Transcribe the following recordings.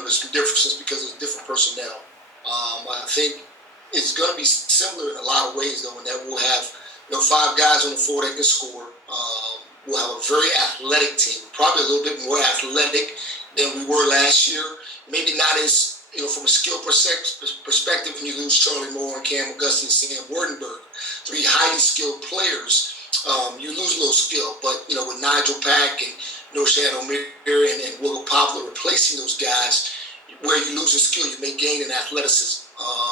there's some differences because of different personnel. I think it's going to be similar in a lot of ways, though, in that we'll have 5 guys on the floor that can score. We'll have a very athletic team, probably a little bit more athletic than we were last year. Maybe not as, from a skill perspective, when you lose Charlie Moore and Cam Auguste and Sam Wardenberg, 3 highly skilled players, you lose a little skill. But, with Nigel Pack and Norshad Omier and Wiggle Poplar replacing those guys, where you lose in skill, you may gain in athleticism.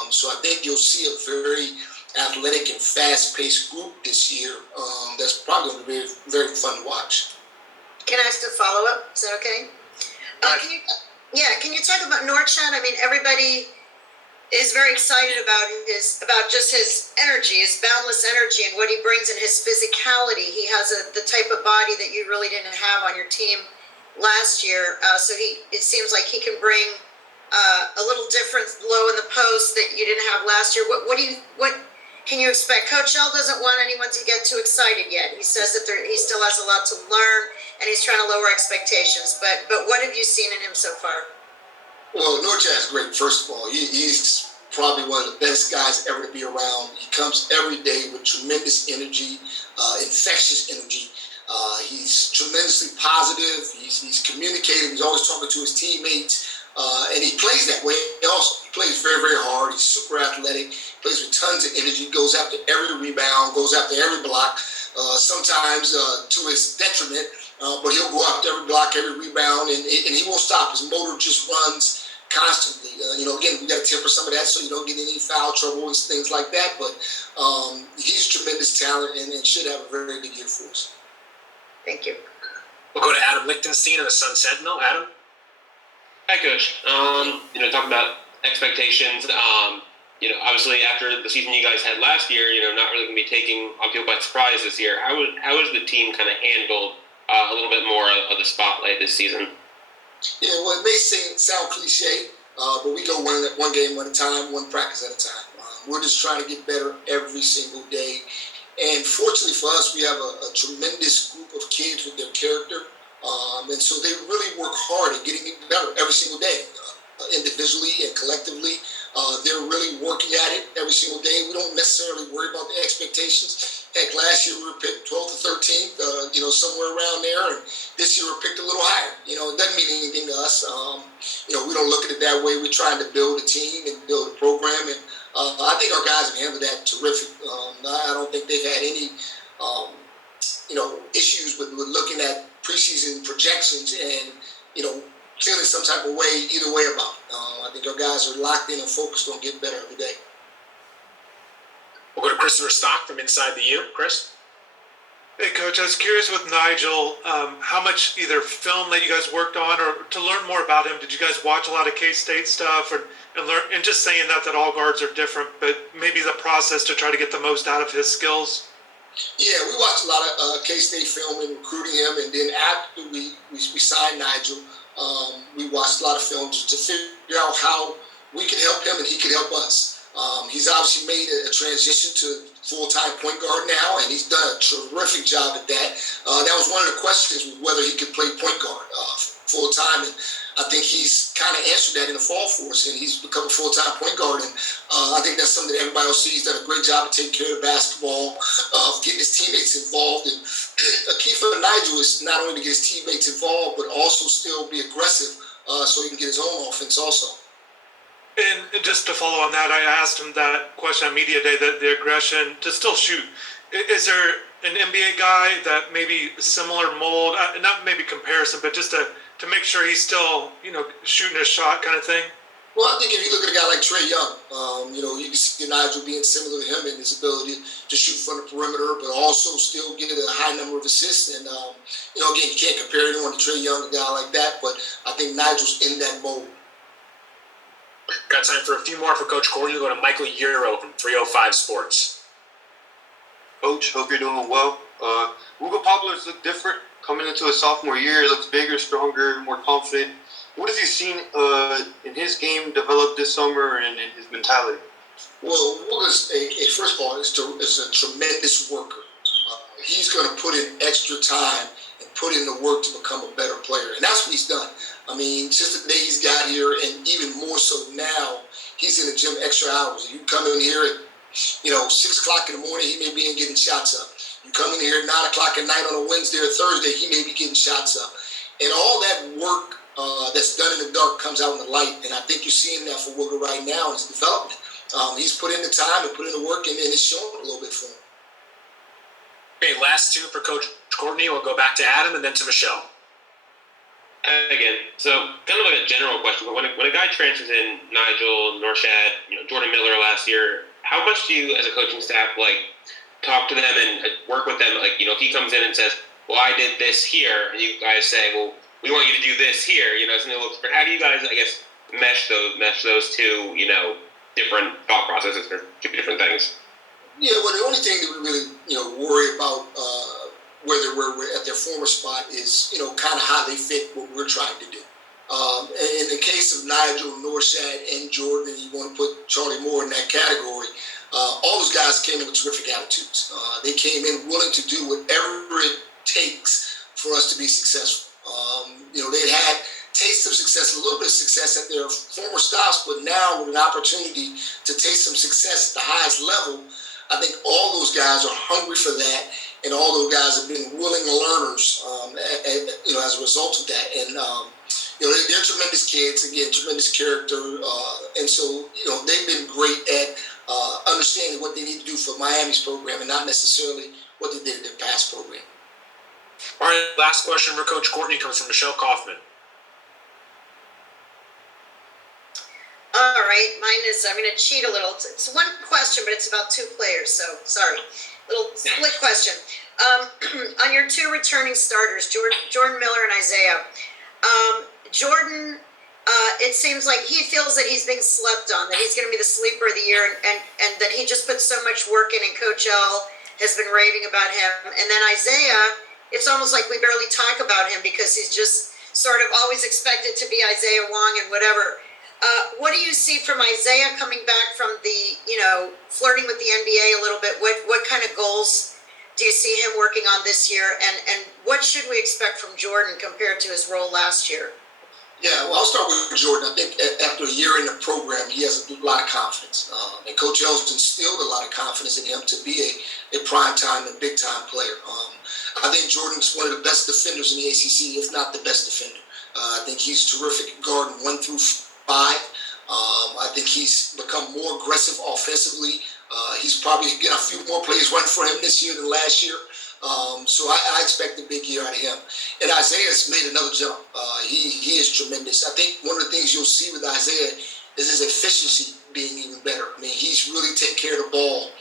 So I think you'll see a very athletic and fast-paced group this year. That's probably going to be very fun to watch. Can I ask a follow-up? Is that okay? Can you talk about Norchad? I mean, everybody is very excited about just his energy, his boundless energy, and what he brings in his physicality. He has the type of body that you really didn't have on your team last year. So it seems like he can bring a little different low in the post that you didn't have last year. What can you expect? Coach L doesn't want anyone to get too excited yet. He says that he still has a lot to learn, and he's trying to lower expectations. But what have you seen in him so far? Well, Norchad's great. First of all, he's probably one of the best guys ever to be around. He comes every day with tremendous energy, infectious energy. He's tremendously positive. He's communicating. He's always talking to his teammates. And he plays that way also. He plays very, very hard. He's super athletic. Plays with tons of energy. Goes after every rebound. Goes after every block. Sometimes to his detriment. But he'll go after every block, every rebound. And he won't stop. His motor just runs constantly. Again, we got to temper some of that so you don't get any foul trouble and things like that. But he's tremendous talent and should have a very good year for us. Thank you. We'll go to Adam Lichtenstein of the Sun Sentinel. Adam? Hi, Coach. Talk about expectations. Obviously after the season you guys had last year, not really going to be taking people by surprise this year. How has the team kind of handled a little bit more of the spotlight this season? Yeah, well, it may sound cliche, but we go one game at a time, one practice at a time. We're just trying to get better every single day. And fortunately for us, we have a tremendous group of kids with their character. And so they really work hard at getting better every single day, individually and collectively. They're really working at it every single day. We don't necessarily worry about the expectations. Heck, last year we were picked 12th or 13th, somewhere around there. And this year we're picked a little higher. It doesn't mean anything to us. We don't look at it that way. We're trying to build a team and build a program. And I think our guys have handled that terrific. I don't think they've had any, issues with looking at preseason projections and, feeling some type of way either way about it. I think our guys are locked in and focused on getting better every day. We'll go to Christopher Stock from Inside the U. Chris? Hey, Coach, I was curious with Nigel, how much either film that you guys worked on or to learn more about him. Did you guys watch a lot of K-State stuff and learn? And just saying that all guards are different, but maybe the process to try to get the most out of his skills? Yeah, we watched a lot of K-State film and recruiting him, and then after we signed Nigel, we watched a lot of films to figure out how we could help him and he could help us. He's obviously made a transition to full-time point guard now, and he's done a terrific job at that. That was one of the questions, whether he could play point guard full-time, and I think he's kind of answered that in the fall for us, and he's become a full-time point guard, and I think that's something that everybody will see. He's done a great job of taking care of basketball, getting his teammates involved, and a key for Nigel is not only to get his teammates involved, but also still be aggressive so he can get his own offense also. And just to follow on that, I asked him that question on Media Day, the aggression to still shoot. Is there an NBA guy that maybe similar mold, not maybe comparison, but just to make sure he's still, shooting a shot kind of thing? Well, I think if you look at a guy like Trae Young, you can see Nigel being similar to him in his ability to shoot from the perimeter, but also still get a high number of assists. And, again, you can't compare anyone to Trae Young, a guy like that, but I think Nigel's in that mold. Got time for a few more for Coach Courtney. We'll go to Michael Euro from 305 Sports. Coach, hope you're doing well. Wiggle Poplar's look different coming into his sophomore year. He looks bigger, stronger, more confident. What has he seen in his game develop this summer and in his mentality? Well, Wiggle's, first of all, is a tremendous worker. He's going to put in extra time and put in the work to become a better player. And that's what he's done. I mean, since the day he's got here extra hours. You come in here at 6 o'clock in the morning, he may be in getting shots up. You come in here at 9 o'clock at night on a Wednesday or Thursday, he may be getting shots up. And all that work that's done in the dark comes out in the light. And I think you're seeing that for Wooger right now in his development. He's put in the time and put in the work, and it's showing a little bit for him. Okay, last two for Coach Courtney. We'll go back to Adam and then to Michelle. Again, so kind of like a general question, but when a guy transfers in, Nigel, Norshad, Jordan Miller last year, how much do you as a coaching staff talk to them and work with them? If he comes in and says, well, I did this here, and you guys say, well, we want you to do this here, something a little different. How do you guys, I guess, mesh those two, different thought processes for two different things? Yeah, well, the only thing that we really, worry about whether we're at their former spot is, kind of how they fit what we're trying to do. In the case of Nigel, Norshad, and Jordan, and you want to put Charlie Moore in that category, all those guys came in with terrific attitudes. They came in willing to do whatever it takes for us to be successful. They'd had taste of success, a little bit of success at their former stops, but now with an opportunity to taste some success at the highest level, I think all those guys are hungry for that, and all those guys have been willing learners, as a result of that. And they're tremendous kids, again, tremendous character, and so they've been great at understanding what they need to do for Miami's program, and not necessarily what they did in their past program. All right, last question for Coach Courtney comes from Michelle Kaufman. All right, mine is, I'm going to cheat a little. It's one question, but it's about two players, so sorry. Little split question. On your two returning starters, Jordan Miller and Isaiah, Jordan, it seems like he feels that he's being slept on, that he's going to be the sleeper of the year, and that he just put so much work in, and Coach L has been raving about him. And then Isaiah, it's almost like we barely talk about him because he's just sort of always expected to be Isaiah Wong and whatever. What do you see from Isaiah coming back from the, flirting with the NBA a little bit? What kind of goals do you see him working on this year? And what should we expect from Jordan compared to his role last year? Yeah, well, I'll start with Jordan. I think after a year in the program, he has a lot of confidence. And Coach El's instilled a lot of confidence in him to be a prime-time and big-time player. I think Jordan's one of the best defenders in the ACC, if not the best defender. I think he's terrific at guarding 1 through 5. I think he's become more aggressive offensively. He's probably getting a few more plays run for him this year than last year. So I expect a big year out of him. And Isaiah's made another jump. He is tremendous. I think one of the things you'll see with Isaiah is his efficiency being even better. I mean, he's really taking care of the ball.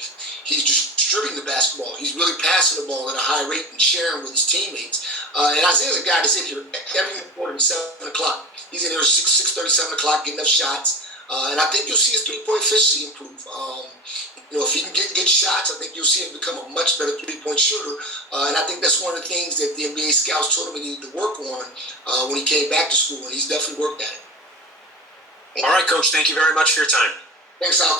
He's distributing the basketball. He's really passing the ball at a high rate and sharing with his teammates. And Isaiah's a guy that's in here every morning at 7 o'clock. He's in there at 6:30, 7 o'clock getting up shots. And I think you'll see his three-point efficiency improve. If he can get good shots, I think you'll see him become a much better three-point shooter. And I think that's one of the things that the NBA scouts told him he needed to work on when he came back to school, and he's definitely worked at it. All right, Coach, thank you very much for your time. Thanks, Al.